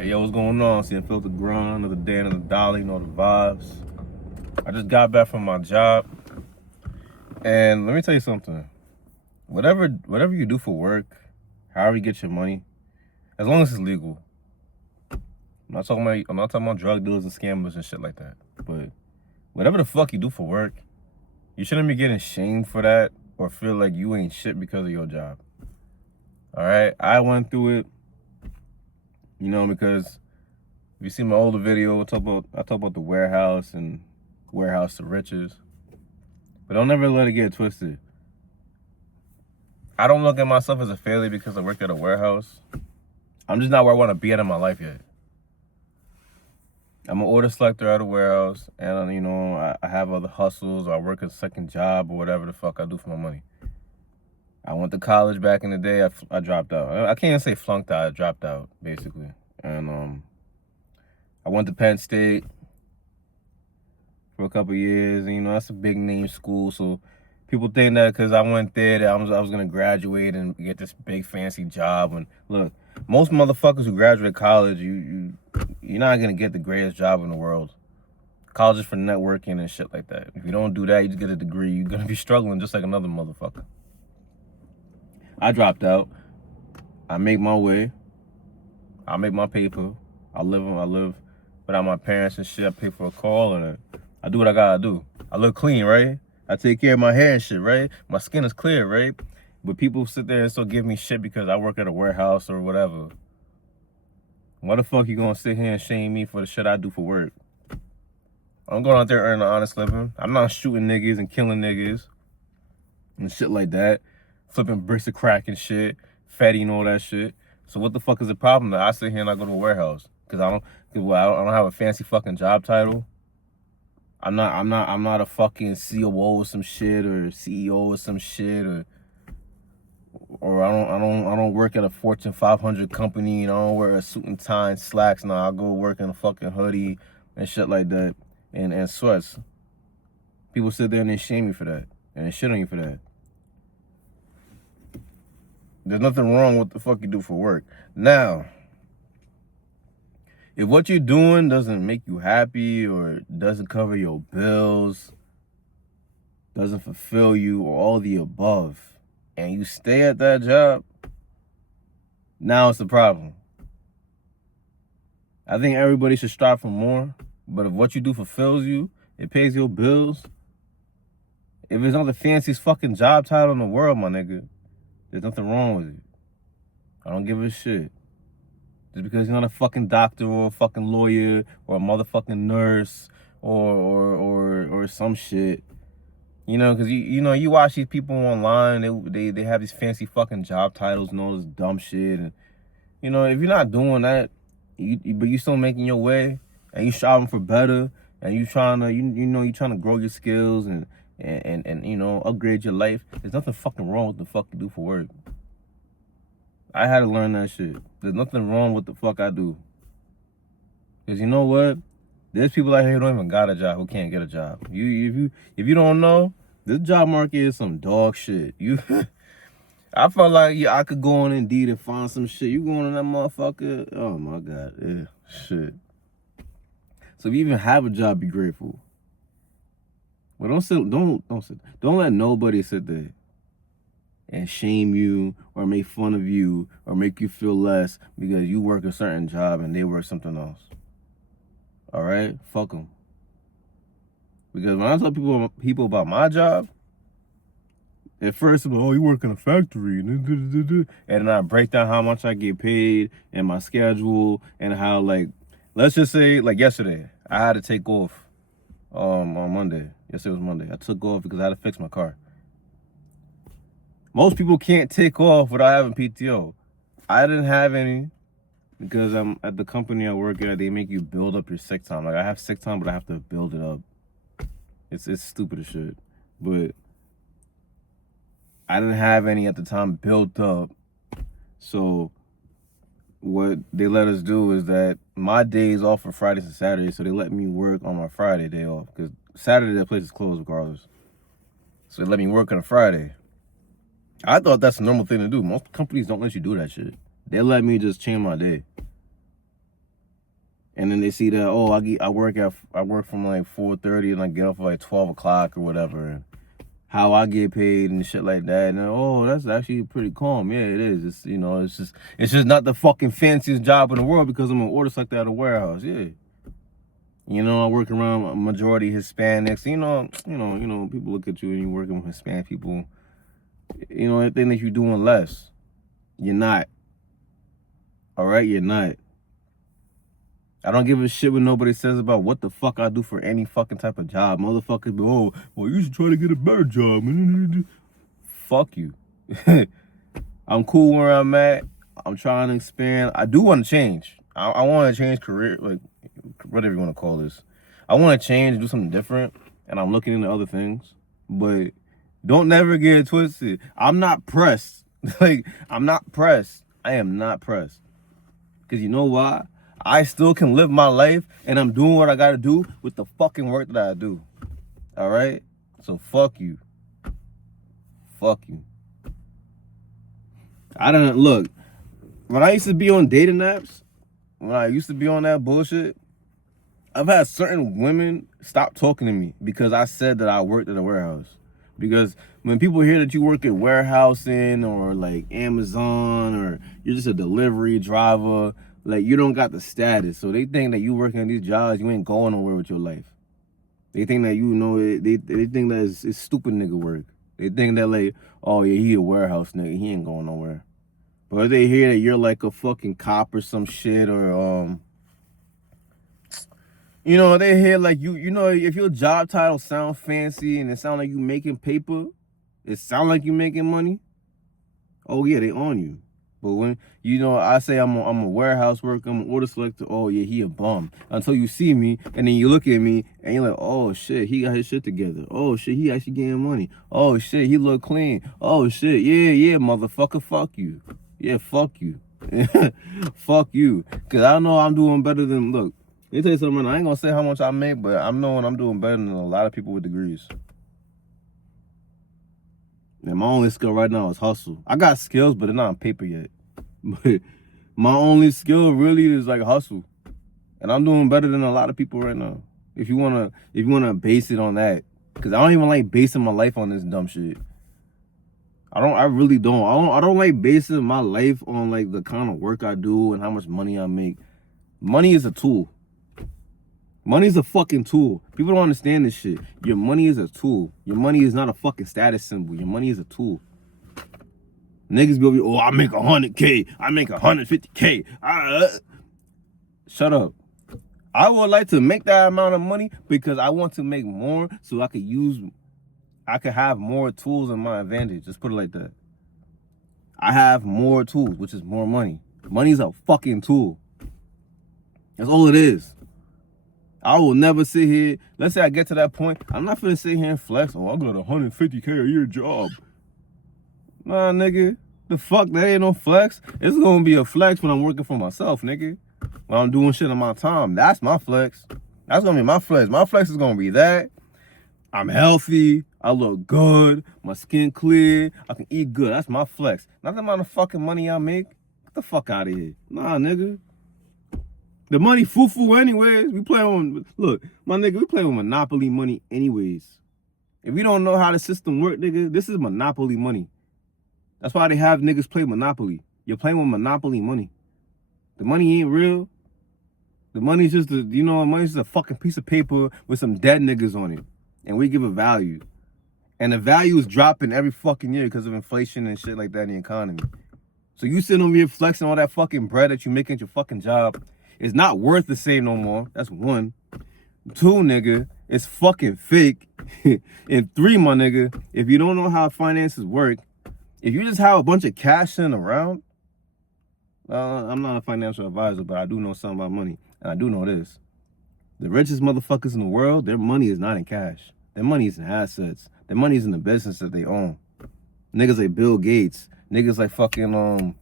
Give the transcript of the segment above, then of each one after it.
Hey, yo, what's going on? See, I felt the grind of the day and the dolly, you know, the vibes. I just got back from my job. And let me tell you something. Whatever you do for work, however you get your money, as long as it's legal. I'm not talking about drug dealers and scammers and shit like that. But whatever the fuck you do for work, you shouldn't be getting shamed for that or feel like you ain't shit because of your job. Alright? I went through it, because if you see my older video, I talk about the warehouse and warehouse to riches. But don't never let it get twisted. I don't look at myself as a failure because I work at a warehouse. I'm just not where I want to be at in my life yet. I'm an order selector at a warehouse, and I have other hustles, or I work a second job, or whatever the fuck I do for my money. I went to college back in the day. I dropped out. I can't say flunked out. I dropped out basically, and I went to Penn State for a couple years, and that's a big name school, so people think that because I went there that I was gonna graduate and get this big fancy job. And look, most motherfuckers who graduate college, you're not gonna get the greatest job in the world. College is for networking and shit like that. If you don't do that, you just get a degree, you're gonna be struggling just like another motherfucker. I dropped out. I make my way. I make my paper. I live without my parents and shit. I pay for a call and I do what I gotta do. I look clean, right? I take care of my hair and shit, right? My skin is clear, right? But people sit there and still give me shit because I work at a warehouse or whatever. Why the fuck you gonna sit here and shame me for the shit I do for work? I'm going out there earning an honest living. I'm not shooting niggas and killing niggas and shit like that. Flipping bricks of crack and shit. Fatty and all that shit. So what the fuck is the problem that I sit here and I go to a warehouse? Because I don't have a fancy fucking job title. I'm not a fucking COO or some shit, or CEO or some shit, or I don't work at a Fortune 500 company and I don't wear a suit and tie and slacks. No, I go work in a fucking hoodie and shit like that and sweats. People sit there and they shame me for that and they shit on you for that. There's nothing wrong with the fuck you do for work. Now, if what you're doing doesn't make you happy or doesn't cover your bills, doesn't fulfill you, or all the above, and you stay at that job, now it's a problem. I think everybody should strive for more, but if what you do fulfills you, it pays your bills, if it's not the fanciest fucking job title in the world, my nigga, there's nothing wrong with it. I don't give a shit. Just because you're not a fucking doctor or a fucking lawyer or a motherfucking nurse or some shit. Because you watch these people online, they have these fancy fucking job titles and all this dumb shit. And if you're not doing that, but you still making your way and you striving for better and you trying to you trying to grow your skills and upgrade your life, there's nothing fucking wrong with the fuck you do for work. I had to learn that shit. There's nothing wrong with the fuck I do. Because you know what? There's people out here who don't even got a job, who can't get a job. If you don't know, this job market is some dog shit. I felt like I could go on Indeed and find some shit. You going on that motherfucker? Oh my God. Yeah, shit. So if you even have a job, be grateful. But don't let nobody sit there and shame you or make fun of you or make you feel less because you work a certain job and they work something else. All right? Fuck them. Because when I tell people about my job, at first I'm like, oh, you work in a factory. And then I break down how much I get paid and my schedule and how, like, let's just say, like yesterday, I had to take off on Monday. Yesterday was Monday. I took off because I had to fix my car. Most people can't take off without having PTO. I didn't have any because I'm at the company I work at. They make you build up your sick time. Like, I have sick time, but I have to build it up. It's stupid as shit. But I didn't have any at the time built up. So what they let us do is that my days off for Fridays and Saturdays, so they let me work on my Friday day off. Because Saturday, that place is closed regardless. So they let me work on a Friday. I thought that's a normal thing to do. Most companies don't let you do that shit. They let me just change my day. And then they see that, oh, I work from like 4:30 and I get off at like 12 o'clock or whatever. And how I get paid and shit like that. And then, oh, that's actually pretty calm. Yeah, it is. It's, you know, it's just not the fucking fanciest job in the world because I'm an order selector at a warehouse. Yeah. You know, I work around a majority Hispanics. You know, people look at you and you're working with Hispanic people. You know, they think that you're doing less. You're not. All right, you're not. I don't give a shit what nobody says about what the fuck I do for any fucking type of job. Motherfuckers be, oh, well, you should try to get a better job. Fuck you. I'm cool where I'm at. I'm trying to expand. I do want to change. I want to change career, like, whatever you want to call this. I want to change and do something different, and I'm looking into other things. But don't never get it twisted. I'm not pressed. Like, I'm not pressed. I am not pressed. Because you know why? I still can live my life, and I'm doing what I got to do with the fucking work that I do. All right? So fuck you. Fuck you. I don't look. When I used to be on dating apps, when I used to be on that bullshit, I've had certain women stop talking to me because I said that I worked at a warehouse. Because when people hear that you work at warehousing or like Amazon or you're just a delivery driver, like you don't got the status. So they think that you working at these jobs, you ain't going nowhere with your life. They think that, you know, they think that it's stupid nigga work. They think that like, oh yeah, he a warehouse nigga, he ain't going nowhere. But if they hear that you're like a fucking cop or some shit, or you know, they hear like you know, if your job title sound fancy and it sound like you making paper, it sound like you making money, oh yeah, they on you. But when, you know, I say I'm a warehouse worker, I'm an order selector, oh yeah, he a bum. Until you see me, and then you look at me, and you're like, oh shit, he got his shit together. Oh shit, he actually getting money. Oh shit, he look clean. Oh shit, yeah, motherfucker, fuck you. Yeah, fuck you. Fuck you. Because I know I'm doing better than, look, let me tell you something, I ain't going to say how much I make, but I'm knowing I'm doing better than a lot of people with degrees. And my only skill right now is hustle. I got skills, but they're not on paper yet. But my only skill really is like hustle. And I'm doing better than a lot of people right now. If you wanna base it on that. Because I don't even like basing my life on this dumb shit. I really don't. I don't like basing my life on like the kind of work I do and how much money I make. Money is a tool. Money is a fucking tool. People don't understand this shit. Your money is a tool. Your money is not a fucking status symbol. Your money is a tool. Niggas be over here, oh, I make 100K. I make 150K. Shut up. I would like to make that amount of money because I want to make more so I could have more tools in my advantage. Just put it like that. I have more tools, which is more money. Money's a fucking tool. That's all it is. I will never sit here. Let's say I get to that point. I'm not finna sit here and flex. Oh, I got a 150K a year job. Nah, nigga. The fuck, that ain't no flex. It's gonna be a flex when I'm working for myself, nigga. When I'm doing shit on my time. That's my flex. That's gonna be my flex. My flex is gonna be that. I'm healthy. I look good. My skin clear. I can eat good. That's my flex. Not the amount of fucking money I make. Get the fuck out of here. Nah, nigga. The money foo-foo anyways. We play on, look, my nigga, we play with Monopoly money anyways. If we don't know how the system work, nigga, this is Monopoly money. That's why they have niggas play Monopoly. You're playing with Monopoly money. The money ain't real. The money's just, money's just a fucking piece of paper with some dead niggas on it. And we give a value. And the value is dropping every fucking year because of inflation and shit like that in the economy. So you sitting over here flexing all that fucking bread that you making at your fucking job. It's not worth the same no more. That's one. Two, nigga, it's fucking fake. And three, my nigga, if you don't know how finances work, if you just have a bunch of cash sitting around, I'm not a financial advisor, but I do know something about money. And I do know this. The richest motherfuckers in the world, their money is not in cash. Their money is in assets. Their money is in the business that they own. Niggas like Bill Gates. Niggas like fucking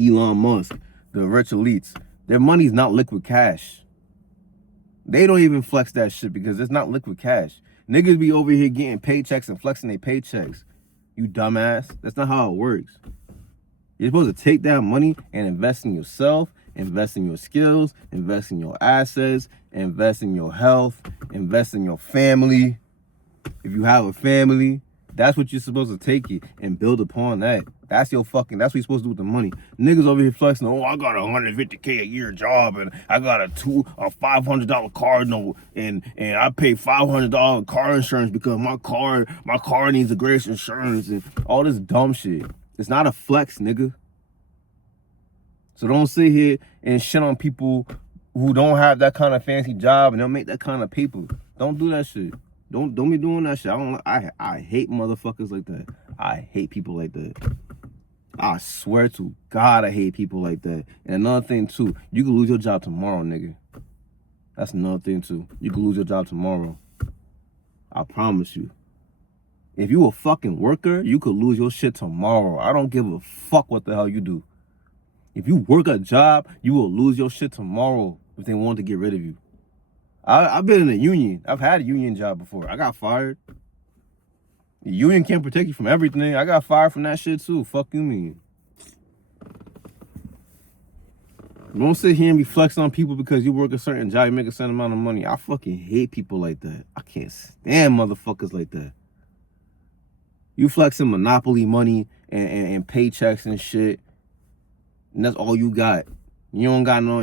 Elon Musk. The rich elites. Their money's not liquid cash. They don't even flex that shit because it's not liquid cash. Niggas be over here getting paychecks and flexing their paychecks. You dumbass. That's not how it works. You're supposed to take that money and invest in yourself Invest in your skills, invest in your assets, invest in your health, invest in your family. If you have a family, that's what you're supposed to take it and build upon that. That's what you're supposed to do with the money. Niggas over here flexing, oh, I got a $150K a year job and I got a $500 car note and I pay $500 car insurance because my car needs the greatest insurance and all this dumb shit. It's not a flex, nigga. So don't sit here and shit on people who don't have that kind of fancy job and don't make that kind of paper. Don't do that shit. Don't be doing that shit. I hate motherfuckers like that. I hate people like that. I swear to God, I hate people like that. And another thing too, you can lose your job tomorrow, nigga. That's another thing too. You can lose your job tomorrow. I promise you. If you a fucking worker, you could lose your shit tomorrow. I don't give a fuck what the hell you do. If you work a job, you will lose your shit tomorrow if they want to get rid of you. I've been in a union. I've had a union job before. I got fired. The union can't protect you from everything. I got fired from that shit too. Fuck you mean. Don't sit here and be flexing on people because you work a certain job, you make a certain amount of money. I fucking hate people like that. I can't stand motherfuckers like that. You flexing monopoly money and paychecks and shit, and that's all you got. You don't got no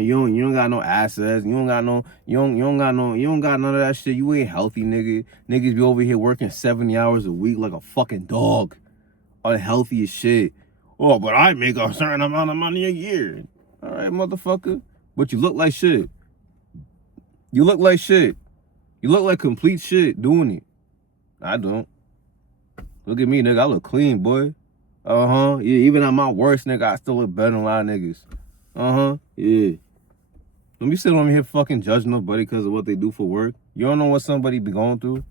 assets. You don't got none of that shit. You ain't healthy, nigga. Niggas be over here working 70 hours a week like a fucking dog. Unhealthy as shit. Oh, but I make a certain amount of money a year. All right, motherfucker. But you look like shit. You look like shit. You look like complete shit doing it. I don't. Look at me, nigga. I look clean, boy. Yeah, even at my worst, nigga, I still look better than a lot of niggas. Yeah. Don't be sitting over here fucking judging nobody because of what they do for work. You don't know what somebody be going through.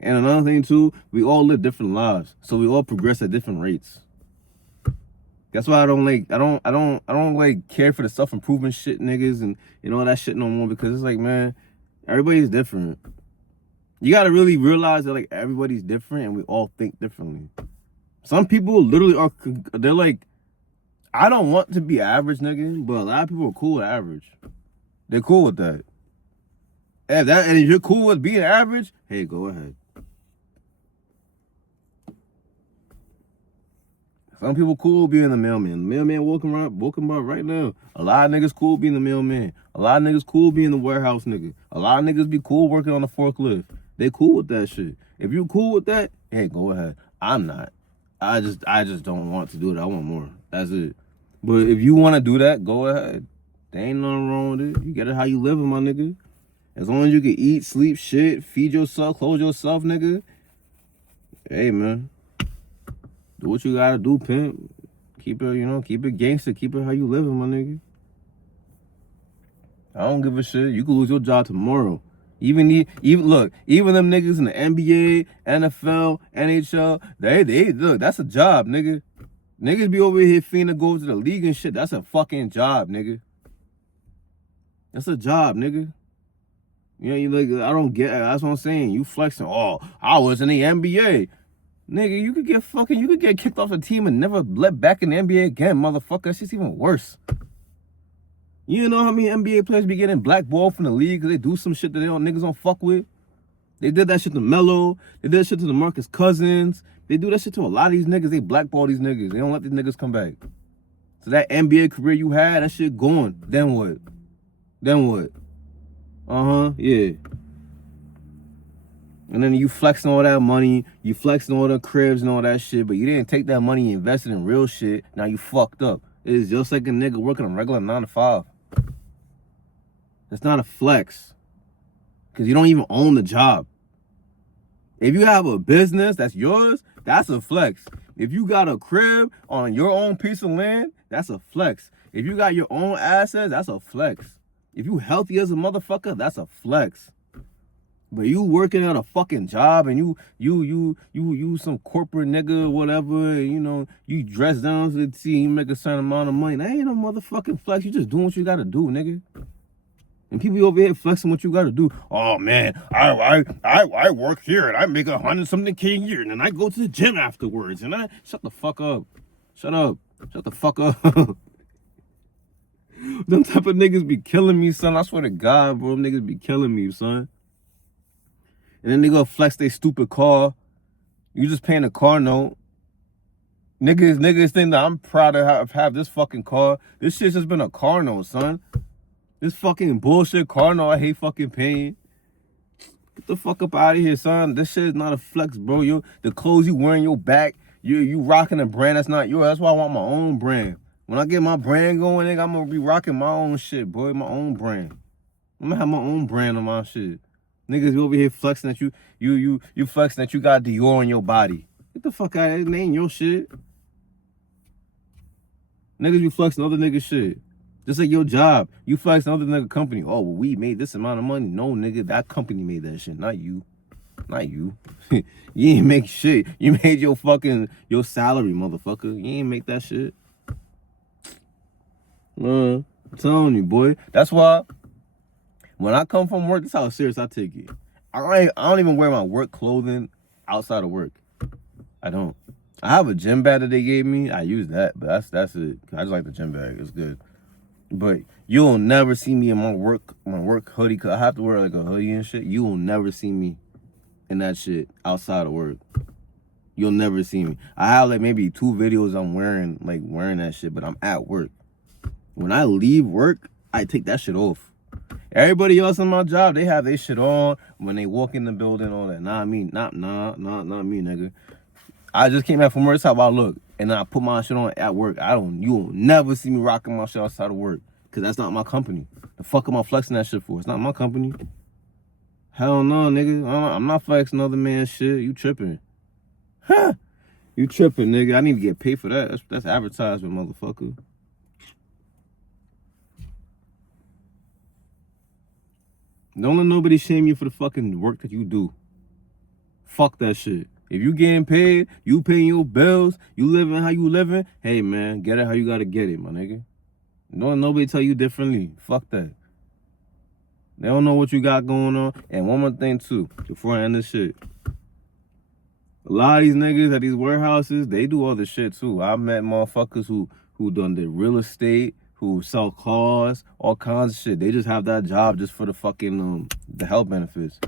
And another thing too, we all live different lives, so we all progress at different rates. That's why I don't like care for the self-improvement shit, niggas, and all that shit no more, because it's like, man, everybody's different. You gotta really realize that like everybody's different and we all think differently. Some people literally they're like, I don't want to be average, nigga, but a lot of people are cool with average. They're cool with that. And if you're cool with being average, hey, go ahead. Some people cool being the mailman. The mailman walking about right now. A lot of niggas cool being the mailman. A lot of niggas cool being the warehouse nigga. A lot of niggas be cool working on the forklift. They cool with that shit. If you cool with that, hey, go ahead. I'm not. I just don't want to do it. I want more. That's it. But if you want to do that, go ahead. There ain't nothing wrong with it. You get it how you living, my nigga. As long as you can eat, sleep, shit, feed yourself, clothe yourself, nigga. Hey, man. Do what you gotta do, pimp. Keep it gangster. Keep it how you living, my nigga. I don't give a shit. You could lose your job tomorrow. Even them niggas in the NBA, NFL, NHL, they look, that's a job, nigga. Niggas be over here finna go to the league and shit. That's a fucking job, nigga. That's a job, nigga. You know, you like, I don't get it. That's what I'm saying. You flexing. Oh, I was in the NBA. Nigga, you could get kicked off the team and never let back in the NBA again, motherfucker. That's just even worse. You know how many NBA players be getting blackballed from the league because they do some shit that niggas don't fuck with? They did that shit to Melo. They did that shit to DeMarcus Cousins. They do that shit to a lot of these niggas. They blackball these niggas. They don't let these niggas come back. So that NBA career you had, that shit gone. Then what? Yeah. And then you flexing all that money, you flexing all the cribs and all that shit, but you didn't take that money and invest it in real shit. Now you fucked up. It's just like a nigga working a regular 9 to 5. It's not a flex. Because you don't even own the job. If you have a business that's yours, that's a flex. If you got a crib on your own piece of land, that's a flex. If you got your own assets, that's a flex. If you healthy as a motherfucker, that's a flex. But you working at a fucking job and you some corporate nigga or whatever, and, you dress down to the T, you make a certain amount of money. That ain't no motherfucking flex. You just doing what you gotta do, nigga. And people over here flexing what you gotta do. Oh man, I work here and I make 100-something K a year, and then I go to the gym afterwards. And shut the fuck up. Shut up. Shut the fuck up. Them type of niggas be killing me, son. I swear to God, bro. Them niggas be killing me, son. And then they go flex their stupid car. You just paying a car note. Niggas think that I'm proud to have this fucking car. This shit's just been a car note, son. This fucking bullshit car note I hate fucking paying. Get the fuck up out of here, son. This shit is not a flex, bro. The clothes you wearing your back, you rocking a brand that's not yours. That's why I want my own brand. When I get my brand going, nigga, I'm gonna be rocking my own shit, boy. My own brand. I'm gonna have my own brand on my shit. Niggas be over here flexing that you flexing that you got Dior on your body. Get the fuck out of here. It ain't your shit. Niggas be flexing other niggas shit. Just like your job. You flexing other nigga company. Oh, well, we made this amount of money. No, nigga, that company made that shit, not you. Not you. You ain't make shit. You made your salary, motherfucker. You ain't make that shit. Man, I'm telling you, boy. That's why when I come from work, that's how serious I take it. I don't even wear my work clothing outside of work. I don't. I have a gym bag that they gave me. I use that, but that's it. I just like the gym bag. It's good. But you'll never see me in my work hoodie, cause I have to wear like a hoodie and shit. You will never see me in that shit outside of work. You'll never see me. I have like maybe 2 videos I'm wearing that shit, but I'm at work. When I leave work, I take that shit off. Everybody else in my job, they have their shit on when they walk in the building, all that. Not me, not me, nigga. I just came back from work. That's how I look, and then I put my shit on at work. You will never see me rocking my shit outside of work, cause that's not my company. The fuck am I flexing that shit for? It's not my company. Hell no, nigga. I'm not flexing other man's shit. You tripping? Huh? You tripping, nigga? I need to get paid for that. That's advertisement, motherfucker. Don't let nobody shame you for the fucking work that you do. Fuck that shit. If you getting paid, you paying your bills, you living how you living, hey man, get it how you gotta get it, my nigga. Don't let nobody tell you differently. Fuck that. They don't know what you got going on. And one more thing too, before I end this shit. A lot of these niggas at these warehouses, they do other shit too. I met motherfuckers who done the real estate, who sell cars, all kinds of shit. They just have that job just for the fucking the health benefits.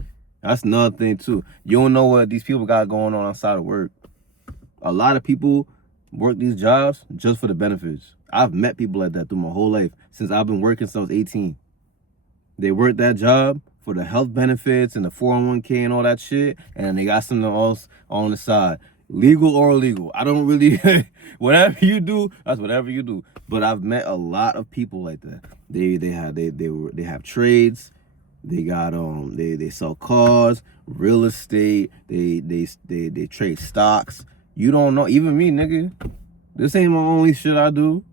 That's another thing too. You don't know what these people got going on outside of work. A lot of people work these jobs just for the benefits. I've met people like that through my whole life since I've been working since I was 18. They work that job for the health benefits and the 401k and all that shit, and they got something else on the side. Legal or illegal. I don't really whatever you do, that's whatever you do. But I've met a lot of people like that. They have trades. They got they sell cars, real estate, they trade stocks. You don't know, even me, nigga. This ain't my only shit I do.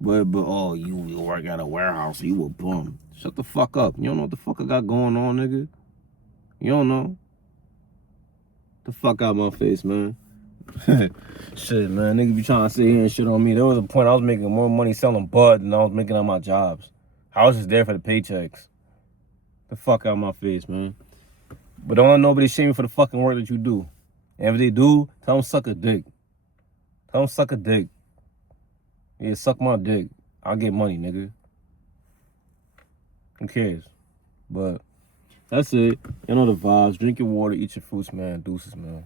But oh, you work at a warehouse, you a bum. Shut the fuck up. You don't know what the fuck I got going on, nigga. You don't know. The fuck out my face, man. Shit, man. Nigga be trying to sit here and shit on me. There was a point I was making more money selling bud than I was making on my jobs. I was just there for the paychecks. The fuck out my face, man. But don't let nobody shame you for the fucking work that you do. And if they do, tell them suck a dick. Tell them suck a dick. Yeah, suck my dick. I'll get money, nigga. Who cares? But that's it. You know the vibes. Drink your water, eat your fruits, man. Deuces, man.